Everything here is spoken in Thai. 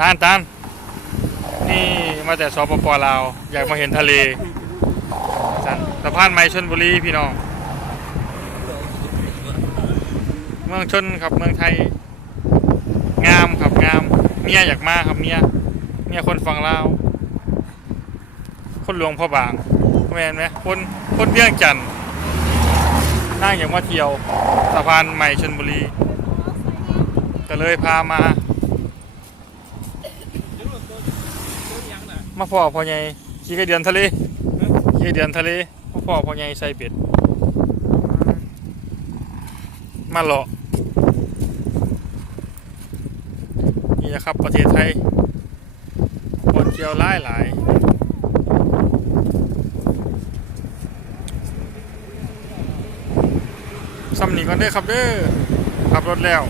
ตานนี่มาแต่สปป.ลาวอยากมาเห็นทะเลสะพานไม้ชลบุรีพี่น้องเมืองชนครับเมืองไทยงามครับงามเมียอยากมาครับเมียคนฝั่งลาวคนหลวงพ่อบางแม่นไหมคนเวียงจันทน์นั่งอยากมาเที่ยวสะพานใหม่ชลบุรีก็เลยพามาพ่อพ่อใหญ่ขี่กระเดือนทะเลมาพ่อใหญ่ใส่เบ็ดมาเลาะนี่นะครับประเทศไทยคนเที่ยวหลายซ้ำนี่ก่อนเด้อครับเด้อขับรถแล้ว